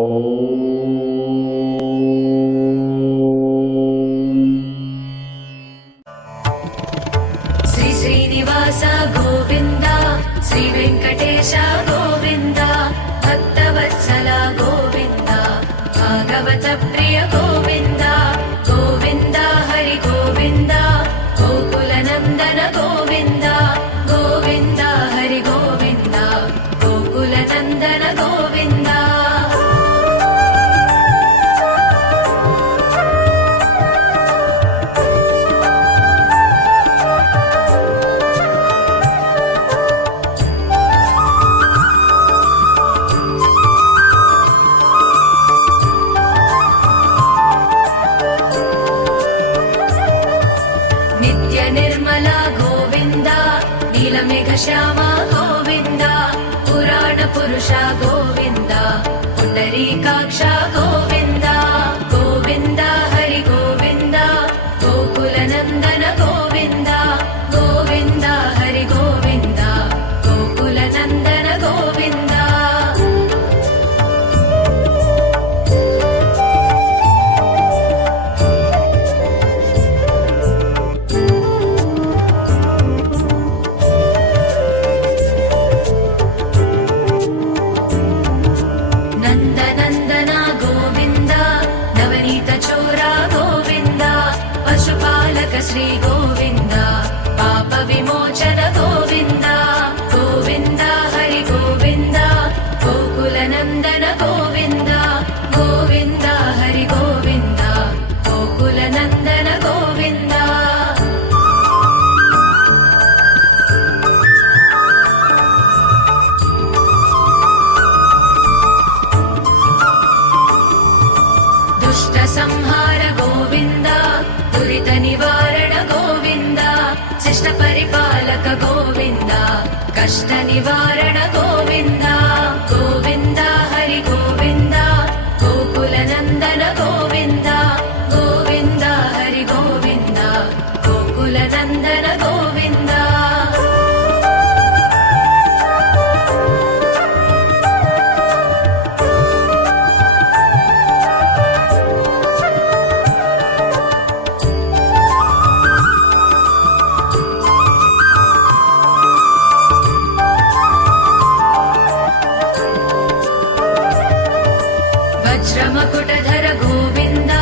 శ్రీ శ్రీనివాస గోవింద, శ్రీ వెంకటేశ గోవింద, భక్తవత్సల గోవింద, భాగవత ప్రియ గోవింద, గోవింద హరి గోవింద, గోకుల నందన గోవింద, గోవింద హరి గోవింద, గోకుల నందన గోవింద. నిర్మల గోవింద, నీలమేఘ శ్యామ గోవింద, పురాణ పురుష గోవింద, పుండరీకాక్ష గోవింద, గోవింద హరి గోవింద, గోకుల నందన గోవింద, గోవింద హరి గోవింద, గోకుల నందన గోవింద. నందనందన గోవింద, నవనీత చోర గోవింద, పశుపాలక శ్రీ గోవింద, పాప విమోచన గోవింద, గోవింద హరి గోవింద, గోకుల నందన గోవింద, గోవింద హరి గోవింద, గోకుల నందన గోవింద. దుష్ట సంహార గోవింద, దురిత నివారణ గోవింద, శిష్ట పరిపాలక గోవింద, కష్ట నివారణ గోవింద, గోవింద హరి గోవింద, గోకుల నందన గోవింద, గోవింద హరి గోవింద, గోకుల నందన గోవింద. వజ్రమకుటధర గోవింద,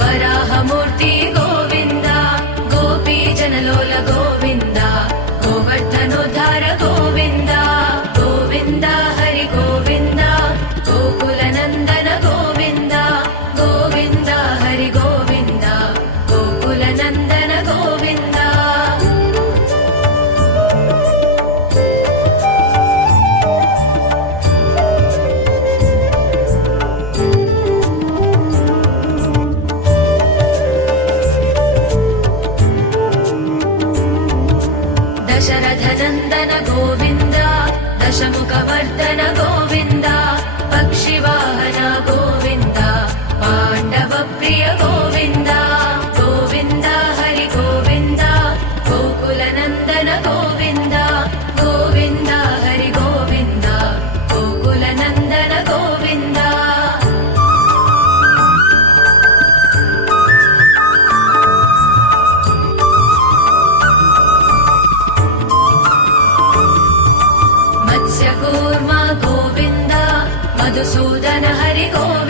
వరాహమూర్తి గోవింద, గోపీ జనలోల గోవింద, గోవర్ధనోద్ధార గోవింద, గోవింద హరి గోవింద, గోకుల నందన గోవింద, గోవింద హరి గోవింద, గోకుల నందన గోవింద. దశరథనందన గోవింద, దశముఖవర్ధన గోవింద, పక్షివాహన గోవింద, పాండవ ప్రియ గోవింద, గోవింద హరి గోవింద, గోకుల నందన గోవింద, గోవింద హరి గోవింద, గోకుల నందన గోవింద. మత్స్యకూర్మ గోవింద, మధుసూదన హరి గోవింద.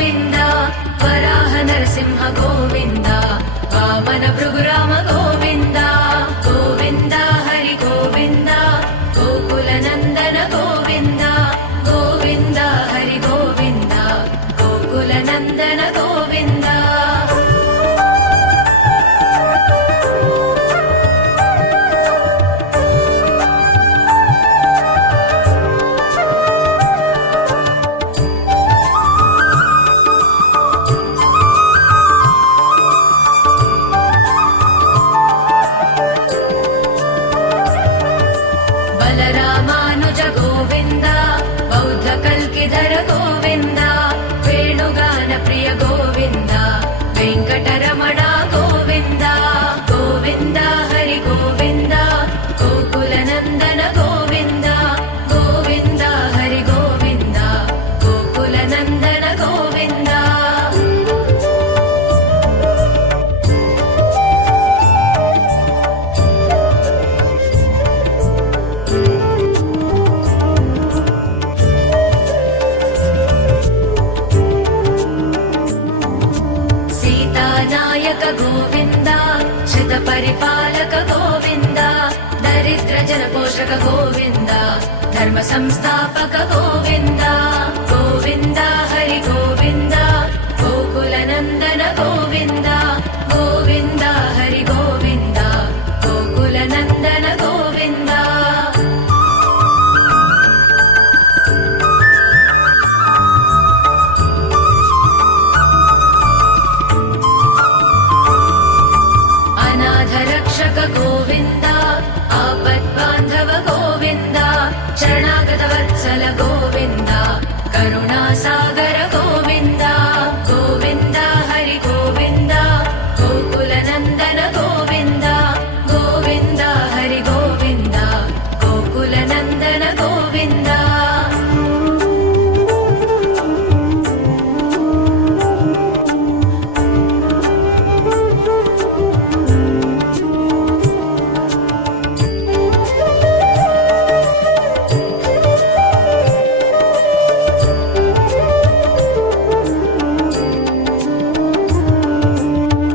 रक्षक गोविन्द धर्म संस्थापक गोविन्द गोविन्द हरि गोविन्द गोकुलनन्दन गोविन्द गोविन्द हरि गोविन्द गोकुलनन्दन गोविन्द रक्षक गोविन्द आपद्बान्धव गोविन्द शरणागत वत्सल गोविन्द करुणासागर गोविन्द गोविन्द हरि गोविन्द गोकुलनन्दन गोविन्द गोविन्द हरि गोविन्द गोकुलनन्दन गोविन्द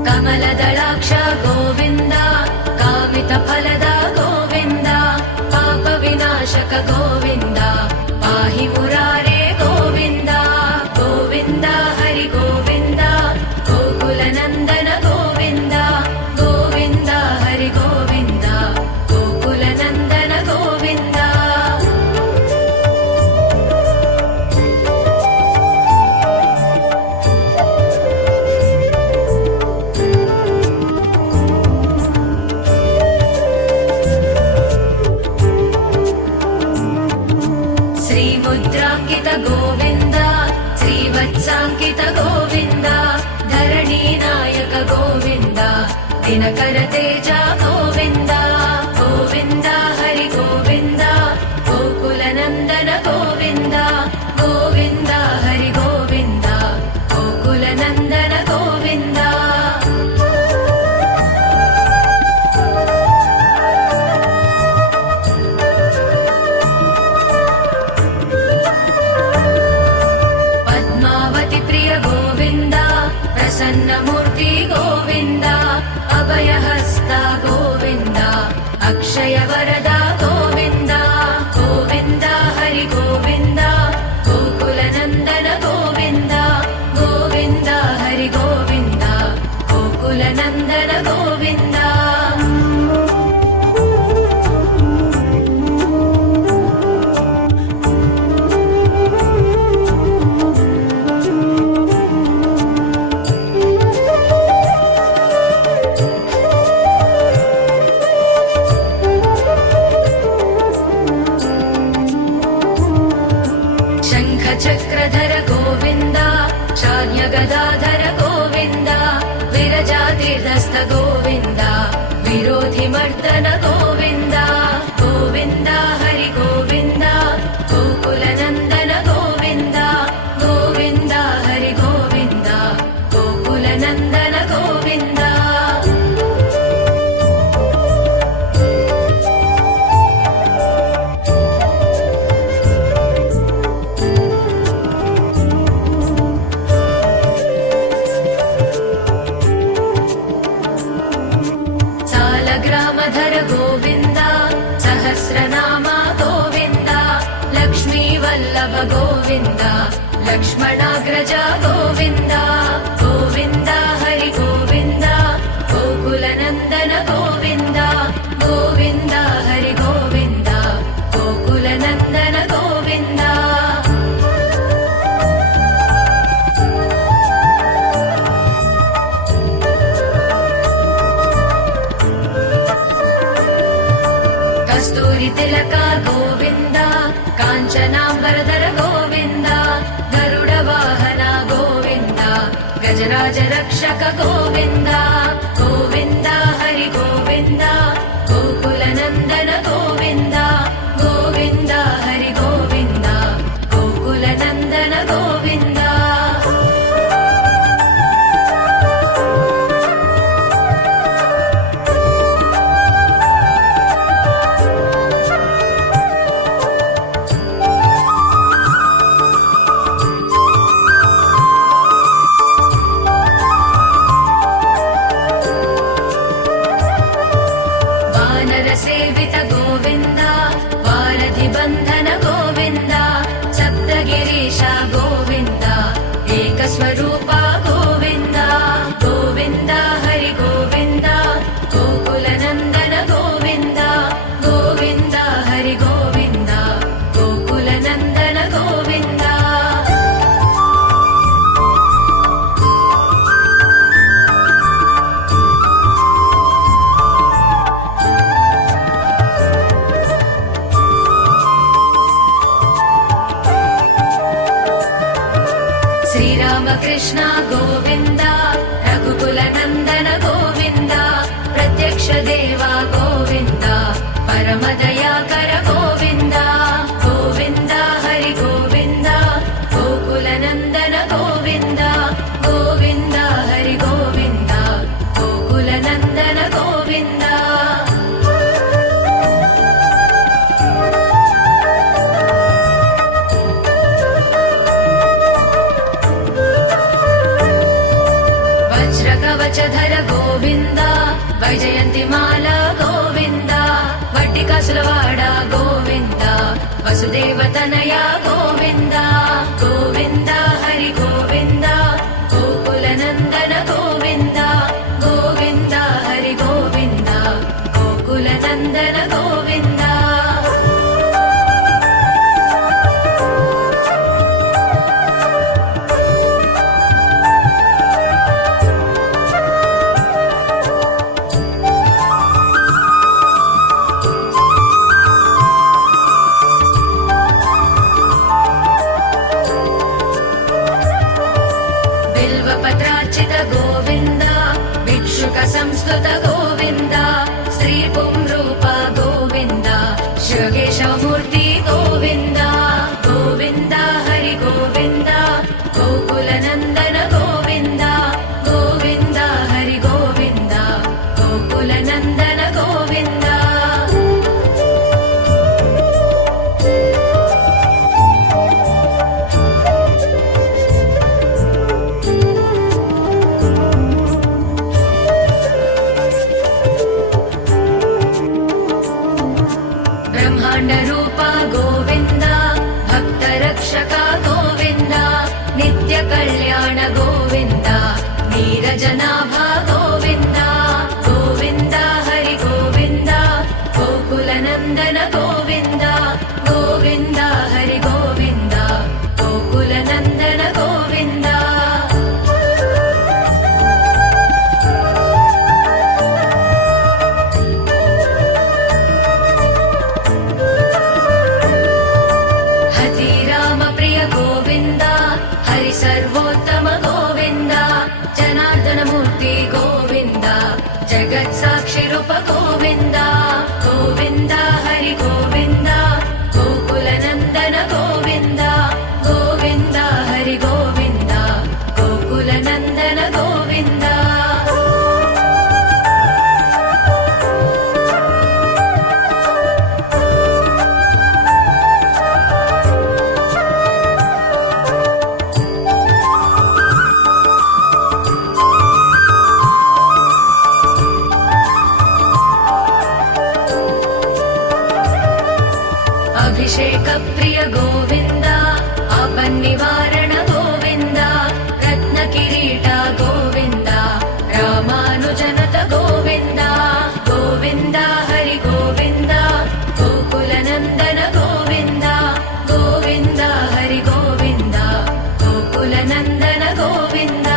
कमलदलाक्ष गोविन्द कामितफलद गोविन्द पापविनाशक गोविन्द पाहि मुरारे गोविन्द गोविन्द हरि गोविन्द गोकुलनन्दन गोविन्द गोविन्द हरि गोविन्द गोकुलनन्दन गोविन्द श्रीमुद्राङ्कित गोविन्द श्रीवत्साङ्कित गोविन्द धरणीनायक गोविन्द दिनकर तेज गोविन्द गोविन्द हरि गोविन्द गोकुलनन्दन गोविन्द गोविन्द हरि गोविन्द गोकुलनन्दन गोविन्द प्रिय गोविन्द प्रसन्नमूर्ति गोविन्द अभयहस्त गोविन्द अक्षय वरद गोविन्द गोविन्द हरि गोविन्द गोकुलनन्दन गोविन्द गोविन्द हरि गोविन्द गोकुलनन्दन गोविन्द चक्रधर गोविन्द शान्यगदाधर गोविन्द विरजातीर्थस्थ गोविन्द विरोधिमर्दन गोविन्द गोविन्द हरि गोविन्द गोकुलनन्दन गोविन्द गोविन्द हरि गोविन्द गोकुलनन्दन गोविन्द ग्रामधर गोविन्द सहस्रनाम गोविन्द लक्ष्मीवल्लभ गोविन्द लक्ष्मणाग्रज गोविन्द गोविन्द हरि गोविन्द गोकुलनन्दन गोविन्द गोविन्द हरि गोविन्द गोकुलनन्दन गोविन्द कस्तूरि तिलक गोविन्द काञ्चनाम्बरधर गोविन्द गरुड वाहन गोविन्द गजराज रक्षक गोविन्द गोविन्द हरि गोविन्द गोकुलनन्दन गोविन्द गोविन्द हरि गोविन्द गोकुलनन्दन गोविन्द శ్రీరామకృష్ణ గోవింద రఘుకుల నందన గోవింద ప్రత్యక్ష దేవ గోవింద పరమదయాకర గోవింద గోవింద హరి గోవింద గోకుల నందన గోవింద గోవింద హరి గోవింద గోకుల నందన గోవింద వజ్రకవచధర గోవింద వైజయంతిమాల గోవింద వడ్డికాసులవాడ గోవింద వసుదేవతనయ గోవింద గోవింద హరి గోవింద గోకుల నందన గోవింద గోవింద హరి గోవింద గోకుల నందన గోవింద బిల్వపత్రార్చిత గోవింద భిక్షుక సంస్కృత గోవింద శ్రీ పుంరూప గోవింద శివకేశవమూర్తి గోవింద గోవింద హరి గోవింద గోకుల నందన గోవింద గోవింద హరి గోవింద గోకుల నందన గోవింద బ్రహ్మాండ రూప గోవింద భక్త రక్షక గోవింద నిత్య కళ్యాణ గోవింద నీరజనాభ గోవింద గోవింద హరి గోవింద గోకుల నందన గోవింద గోవింద హరి గోవింద గోకుల నందన గోవింద హరి రామ ప్రియ గోవింద హరి సర్వోత్తమ గోవింద జనార్దన మూర్తి గోవింద జగత్ సాక్షి రూప గోవింద గోవింద హరి గోవింద గోకుల నందన గోవింద గోవింద హరి గోవింద గోకుల నందన గోవింద అభిషేక ప్రియ గోవింద ఆపన్నివారణ గోవింద రత్న కిరీట గోవింద రామానుజనత గోవింద గోవింద హరి గోవింద గోకుల నందన గోవింద గోవింద హరి గోవింద గోకుల నందన గోవింద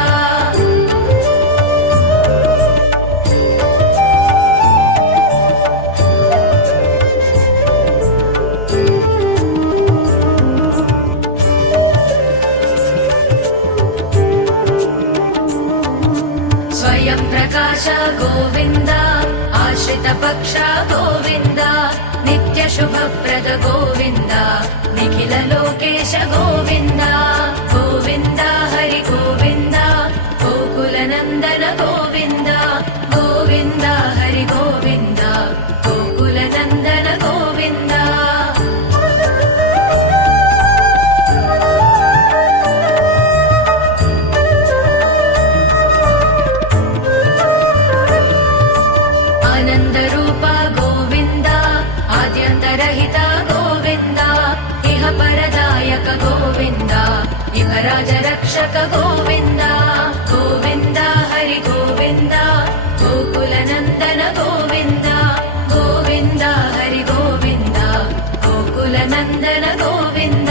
స్వయం ప్రకాశ గోవింద ఆశ్రిత పక్ష గోవింద నిత్య శుభప్రద గోవింద నిఖిల లోకేశ గోవింద గోవింద హరి గోవింద గోకుల నందన గోవింద గోవింద హరి గోవింద గోకుల నందన గోవింద ఆనంద రూప గోవింద ఆద్యంతరహిత గోవింద ఇహ పరదాయక గోవింద ఇహ రాజ రక్షక గోవింద గోవింద హరి గోవింద గోకుల నందన గోవింద గోవింద హరి గోవింద గోకుల నందన గోవింద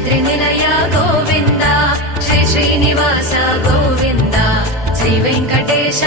शेषाद्रिनिलय गोविन्द श्री श्रीनिवास गोविन्द श्री वेङ्कटेश